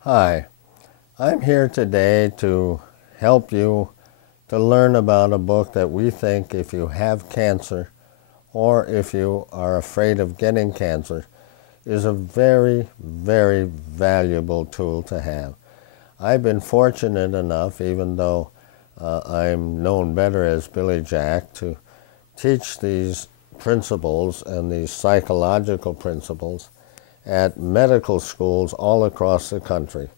Hi, I'm here today to help you to learn about a book that we think if you have cancer or if you are afraid of getting cancer is a very, very valuable tool to have. I've been fortunate enough, even though I'm known better as Billy Jack, to teach these principles and these psychological principles at medical schools all across the country,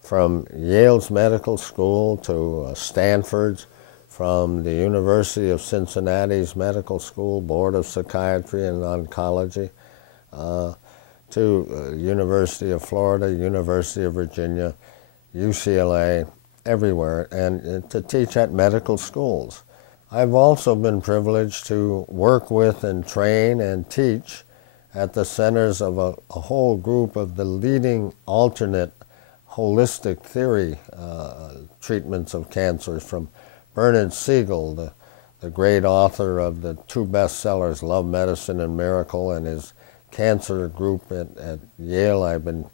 from Yale's medical school to Stanford's, from the University of Cincinnati's medical school, Board of Psychiatry and Oncology, to University of Florida, University of Virginia, UCLA, everywhere, and to teach at medical schools. I've also been privileged to work with and train and teach at the centers of a whole group of the leading alternate holistic theory treatments of cancer, from Bernard Siegel, the great author of the two bestsellers, Love, Medicine, and Miracle, and his cancer group at Yale. I've been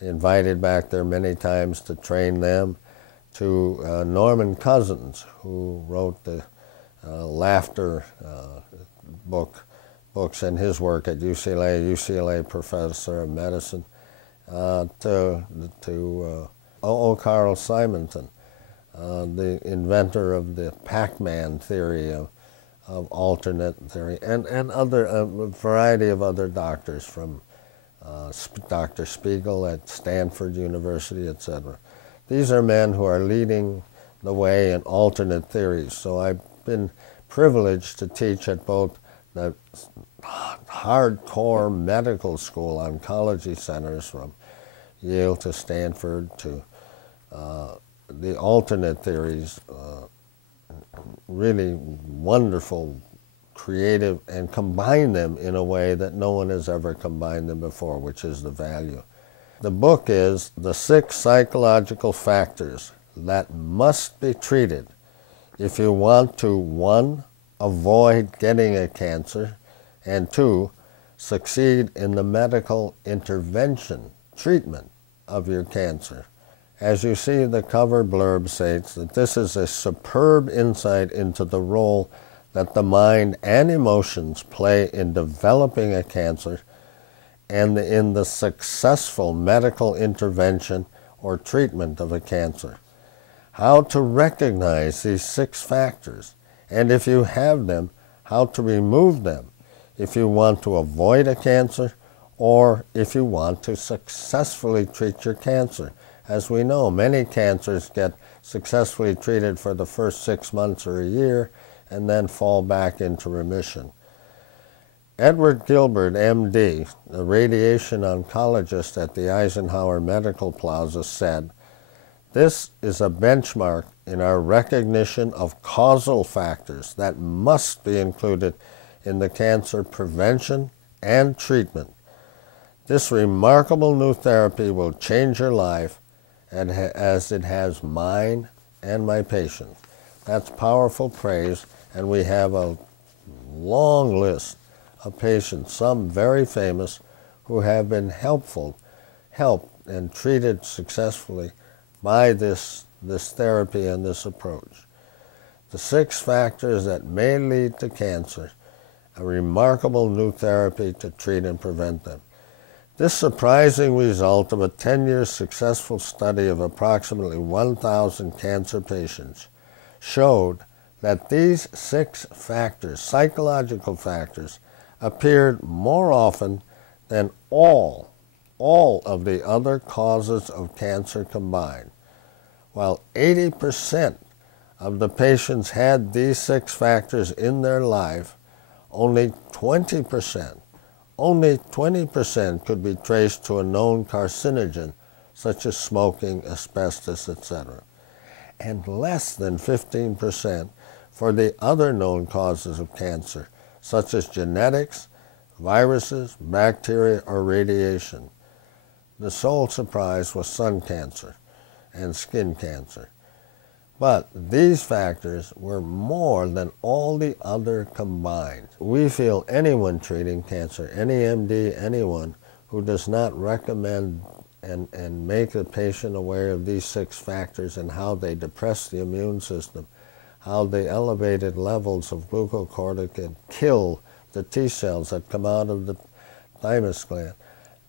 invited back there many times to train them, to Norman Cousins, who wrote the laughter books and his work at UCLA professor of medicine, to O. Carl Simonton, the inventor of the Pac-Man theory of alternate theory, and a variety of other doctors, from Dr. Spiegel at Stanford University, etc. These are men who are leading the way in alternate theories. So I've been privileged to teach at both the hardcore medical school oncology centers, from Yale to Stanford, to the alternate theories, really wonderful, creative, and combine them in a way that no one has ever combined them before, which is the value. The book is The 6 Psychological Factors That Must Be Treated If You Want to, 1, avoid getting a cancer, and 2, succeed in the medical intervention, treatment of your cancer. As you see, the cover blurb states that this is a superb insight into the role that the mind and emotions play in developing a cancer and in the successful medical intervention or treatment of a cancer. How to recognize these 6 factors, and if you have them, how to remove them if you want to avoid a cancer or if you want to successfully treat your cancer. As we know, many cancers get successfully treated for the first 6 months or a year and then fall back into remission. Edward Gilbert, MD, a radiation oncologist at the Eisenhower Medical Plaza, said, "This is a benchmark in our recognition of causal factors that must be included in the cancer prevention and treatment. This remarkable new therapy will change your life, and as it has mine and my patients." That's powerful praise, and we have a long list of patients, some very famous, who have been helped and treated successfully by this therapy and this approach. The 6 factors that may lead to cancer, a remarkable new therapy to treat and prevent them. This surprising result of a 10-year successful study of approximately 1,000 cancer patients showed that these 6 factors, psychological factors, appeared more often than all of the other causes of cancer combined. While 80% of the patients had these 6 factors in their life, only 20% could be traced to a known carcinogen, such as smoking, asbestos, etc., and less than 15% for the other known causes of cancer, such as genetics, viruses, bacteria, or radiation. The sole surprise was sun cancer and skin cancer. But these factors were more than all the other combined. We feel anyone treating cancer, any MD, anyone who does not recommend and make the patient aware of these 6 factors and how they depress the immune system, how the elevated levels of glucocorticoid kill the T cells that come out of the thymus gland.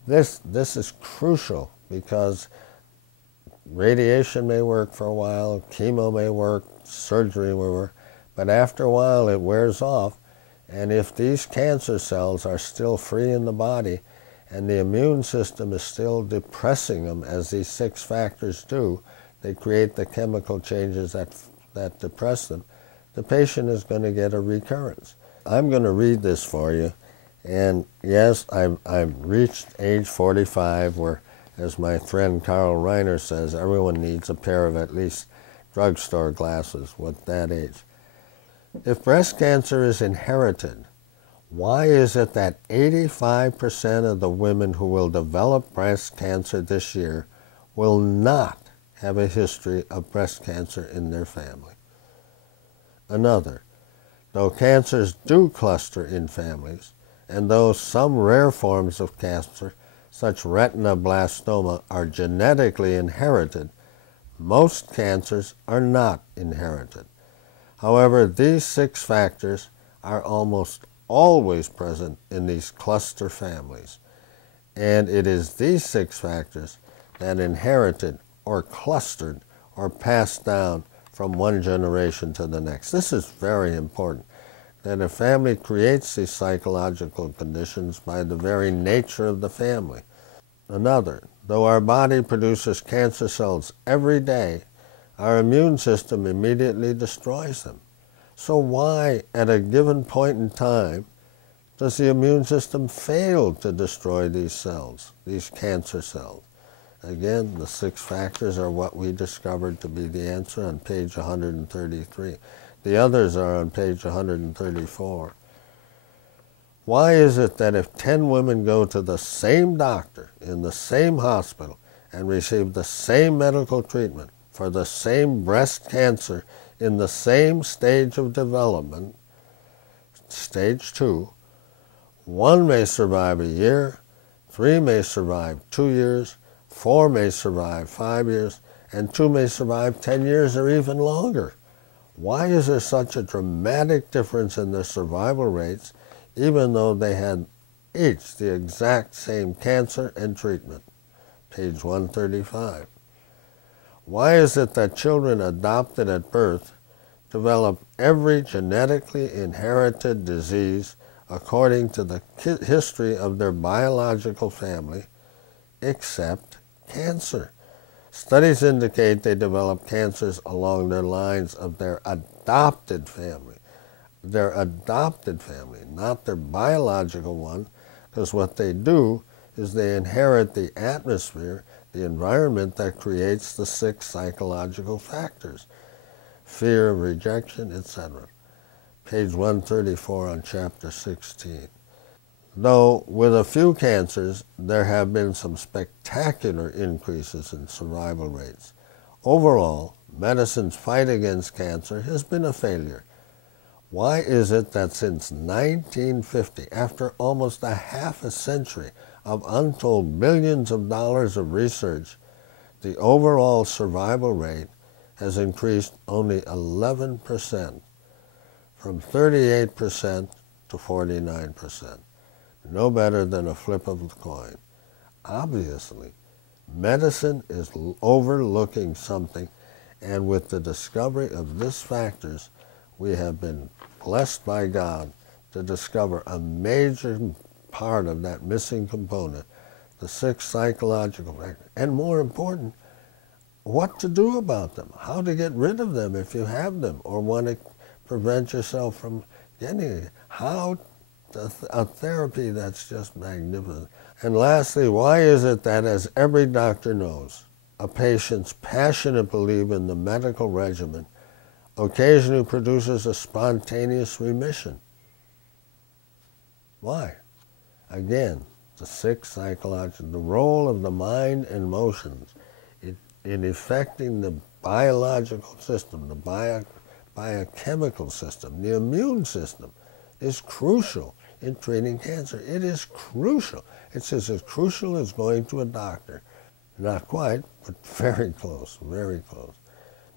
This is crucial because radiation may work for a while, chemo may work, surgery may work, but after a while it wears off, and if these cancer cells are still free in the body and the immune system is still depressing them as these 6 factors do, they create the chemical changes that depress them, the patient is going to get a recurrence. I'm going to read this for you, and yes, I've reached age 45 where, as my friend Carl Reiner says, everyone needs a pair of at least drugstore glasses with that age. If breast cancer is inherited, why is it that 85% of the women who will develop breast cancer this year will not have a history of breast cancer in their family? Another, though cancers do cluster in families, and though some rare forms of cancer, such retinoblastoma, are genetically inherited, most cancers are not inherited. However, these 6 factors are almost always present in these cluster families, and it is these 6 factors that inherited or clustered or passed down from one generation to the next. This is very important, that a family creates these psychological conditions by the very nature of the family. Another, though our body produces cancer cells every day, our immune system immediately destroys them. So why, at a given point in time, does the immune system fail to destroy these cells, these cancer cells? Again, the 6 factors are what we discovered to be the answer on page 133. The others are on page 134. Why is it that if 10 women go to the same doctor in the same hospital and receive the same medical treatment for the same breast cancer in the same stage of development, stage 2, 1 may survive a year, 3 may survive 2 years, 4 may survive 5 years, and 2 may survive 10 years or even longer? Why is there such a dramatic difference in their survival rates, even though they had each the exact same cancer and treatment? Page 135. Why is it that children adopted at birth develop every genetically inherited disease according to the history of their biological family, except cancer? Studies indicate they develop cancers along their lines of their adopted family. Their adopted family, not their biological one, because what they do is they inherit the atmosphere, the environment that creates the 6 psychological factors: fear, rejection, etc. Page 134 on chapter 16. Though with a few cancers, there have been some spectacular increases in survival rates. Overall, medicine's fight against cancer has been a failure. Why is it that since 1950, after almost a half a century of untold billions of dollars of research, the overall survival rate has increased only 11%, from 38% to 49%? No better than a flip of the coin. Obviously, medicine is overlooking something, and with the discovery of these factors, we have been blessed by God to discover a major part of that missing component, the 6 psychological factors, and more important, what to do about them, how to get rid of them if you have them or want to prevent yourself from getting it, how a therapy that's just magnificent. And lastly, why is it that, as every doctor knows, a patient's passionate belief in the medical regimen occasionally produces a spontaneous remission? Why? Again, the 6 psychological, the role of the mind and emotions in affecting the biological system, the biochemical system, the immune system, is crucial in treating cancer. It is crucial. It's as crucial as going to a doctor. Not quite, but very close, very close.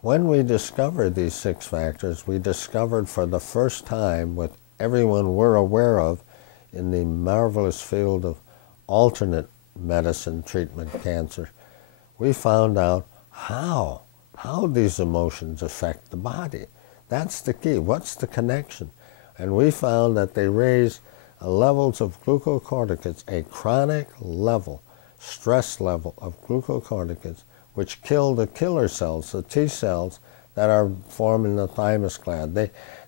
When we discovered these 6 factors, we discovered for the first time what everyone we're aware of in the marvelous field of alternate medicine treatment cancer. We found out how these emotions affect the body. That's the key. What's the connection? And we found that they raise levels of glucocorticoids, a chronic level, stress level of glucocorticoids, which kill the killer cells, the T cells that are forming the thymus gland.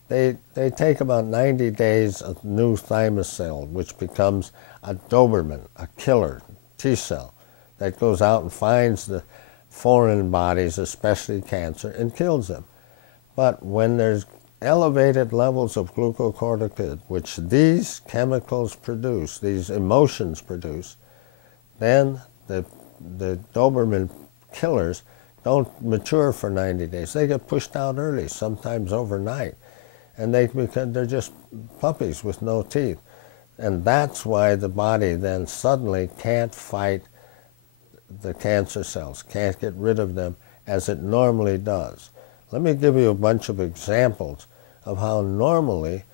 They take about 90 days of new thymus cell, which becomes a Doberman, a killer T cell that goes out and finds the foreign bodies, especially cancer, and kills them. But when there's elevated levels of glucocorticoid, which these chemicals produce, these emotions produce, then the Doberman killers don't mature for 90 days. They get pushed out early, sometimes overnight. And they're just puppies with no teeth. And that's why the body then suddenly can't fight the cancer cells, can't get rid of them as it normally does. Let me give you a bunch of examples of how normally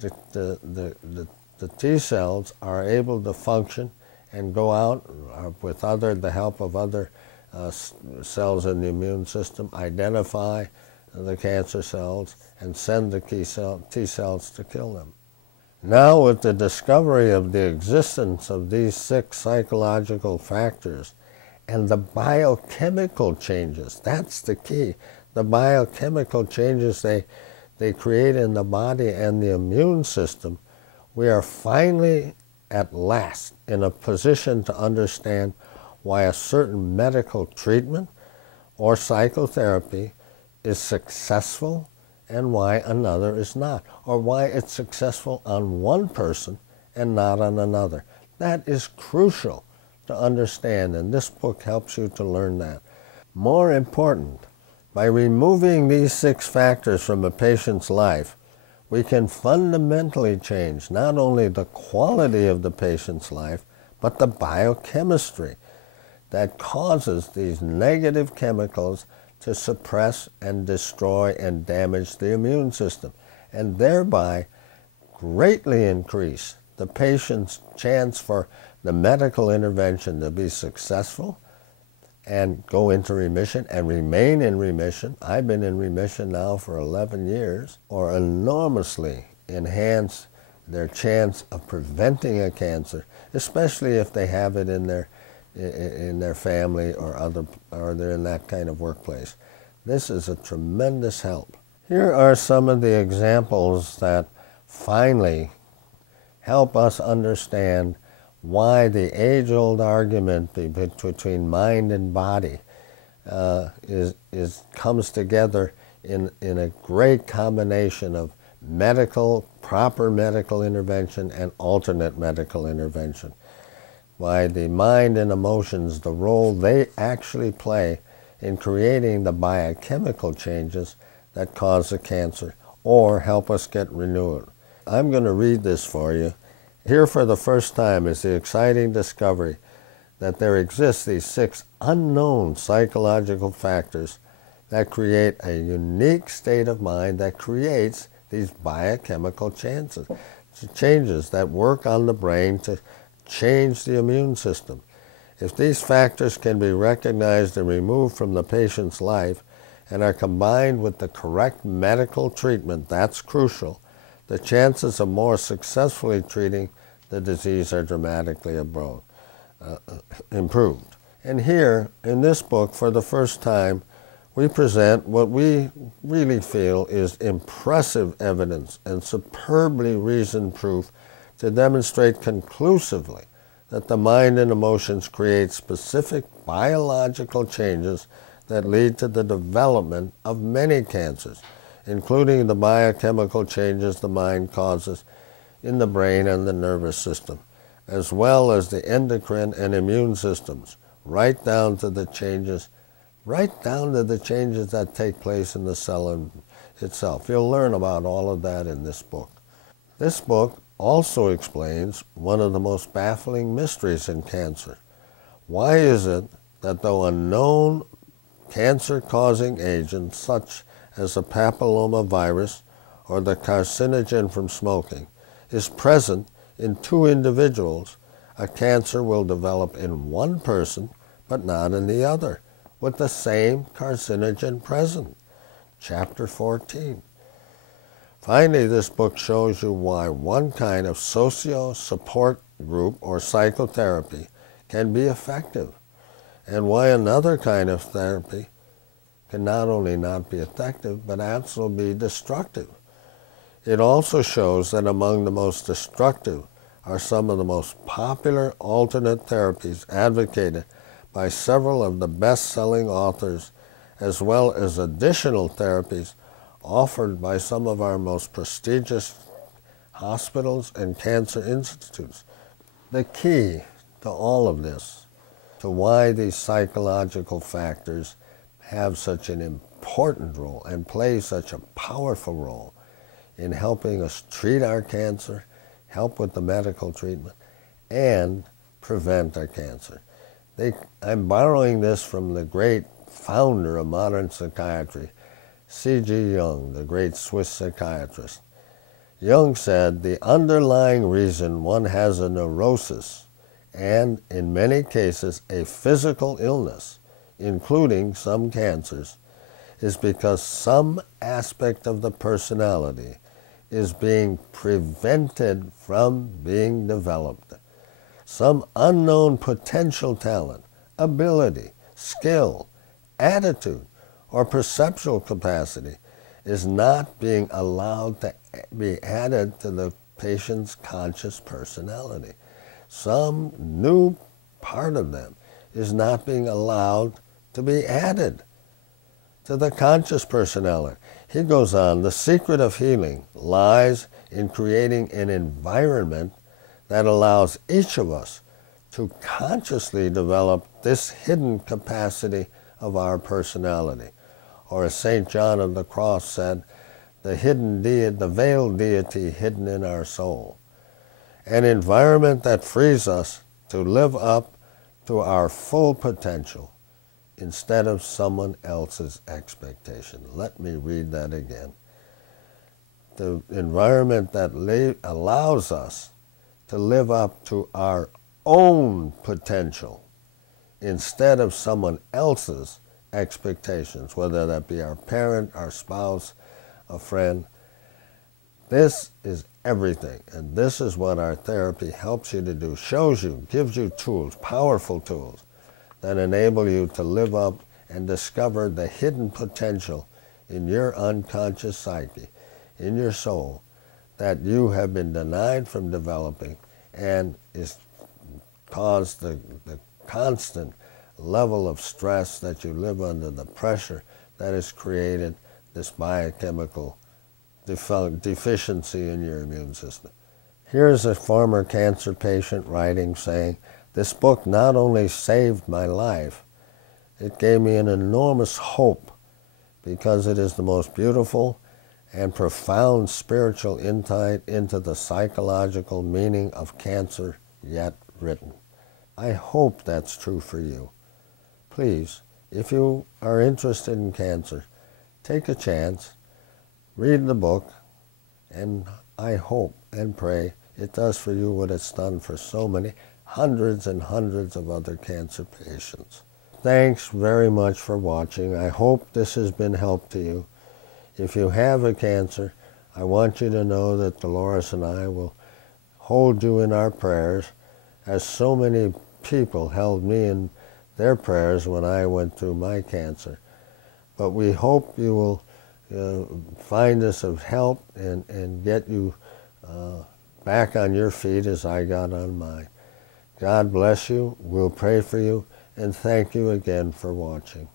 the T cells are able to function and go out with the help of other cells in the immune system, identify the cancer cells, and send the T cells to kill them. Now, with the discovery of the existence of these 6 psychological factors and the biochemical changes, that's the key, the biochemical changes they create in the body and the immune system, we are finally at last in a position to understand why a certain medical treatment or psychotherapy is successful and why another is not, or why it's successful on one person and not on another. That is crucial to understand, and this book helps you to learn that. More important, by removing these 6 factors from a patient's life, we can fundamentally change not only the quality of the patient's life, but the biochemistry that causes these negative chemicals to suppress and destroy and damage the immune system, and thereby greatly increase the patient's chance for the medical intervention to be successful and go into remission and remain in remission. I've been in remission now for 11 years, or enormously enhance their chance of preventing a cancer, especially if they have it in their family or they're in that kind of workplace. This is a tremendous help. Here are some of the examples that finally help us understand why the age-old argument between mind and body comes together in a great combination of proper medical intervention and alternate medical intervention. Why the mind and emotions, the role they actually play in creating the biochemical changes that cause the cancer or help us get renewed. I'm going to read this for you. Here for the first time is the exciting discovery that there exist these 6 unknown psychological factors that create a unique state of mind that creates these biochemical changes that work on the brain to change the immune system. If these factors can be recognized and removed from the patient's life and are combined with the correct medical treatment, that's crucial, the chances of more successfully treating the disease are dramatically improved. And here, in this book, for the first time, we present what we really feel is impressive evidence and superbly reasoned proof to demonstrate conclusively that the mind and emotions create specific biological changes that lead to the development of many cancers, including the biochemical changes the mind causes in the brain and the nervous system, as well as the endocrine and immune systems, right down to the changes that take place in the cell itself. You'll learn about all of that in this book. This book also explains one of the most baffling mysteries in cancer. Why is it that though a known cancer-causing agent such as the papillomavirus or the carcinogen from smoking is present in two individuals, a cancer will develop in one person but not in the other, with the same carcinogen present. Chapter 14. Finally, this book shows you why one kind of socio-support group or psychotherapy can be effective, and why another kind of therapy can not only not be effective, but also be destructive. It also shows that among the most destructive are some of the most popular alternate therapies advocated by several of the best-selling authors, as well as additional therapies offered by some of our most prestigious hospitals and cancer institutes. The key to all of this, to why these psychological factors have such an important role and play such a powerful role in helping us treat our cancer, help with the medical treatment, and prevent our cancer. I'm borrowing this from the great founder of modern psychiatry, C.G. Jung, the great Swiss psychiatrist. Jung said, the underlying reason one has a neurosis, and in many cases a physical illness, including some cancers, is because some aspect of the personality is being prevented from being developed. Some unknown potential talent, ability, skill, attitude, or perceptual capacity is not being allowed to be added to the patient's conscious personality. Some new part of them is not being allowed to be added to the conscious personality. He goes on, the secret of healing lies in creating an environment that allows each of us to consciously develop this hidden capacity of our personality. Or as St. John of the Cross said, the hidden deity, the veiled deity hidden in our soul. An environment that frees us to live up to our full potential instead of someone else's expectation. Let me read that again. The environment that allows us to live up to our own potential instead of someone else's expectations, whether that be our parent, our spouse, a friend. This is everything, and this is what our therapy helps you to do, shows you, gives you tools, powerful tools, that enable you to live up and discover the hidden potential in your unconscious psyche, in your soul, that you have been denied from developing and is caused the constant level of stress that you live under, the pressure that has created this biochemical deficiency in your immune system. Here's a former cancer patient writing, saying, this book not only saved my life, it gave me an enormous hope because it is the most beautiful and profound spiritual insight into the psychological meaning of cancer yet written. I hope that's true for you. Please, if you are interested in cancer, take a chance, read the book, and I hope and pray it does for you what it's done for so many hundreds and hundreds of other cancer patients. Thanks very much for watching. I hope this has been help to you. If you have a cancer, I want you to know that Dolores and I will hold you in our prayers, as so many people held me in their prayers when I went through my cancer. But we hope you will find us of help and get you back on your feet as I got on mine. God bless you. We'll pray for you, and thank you again for watching.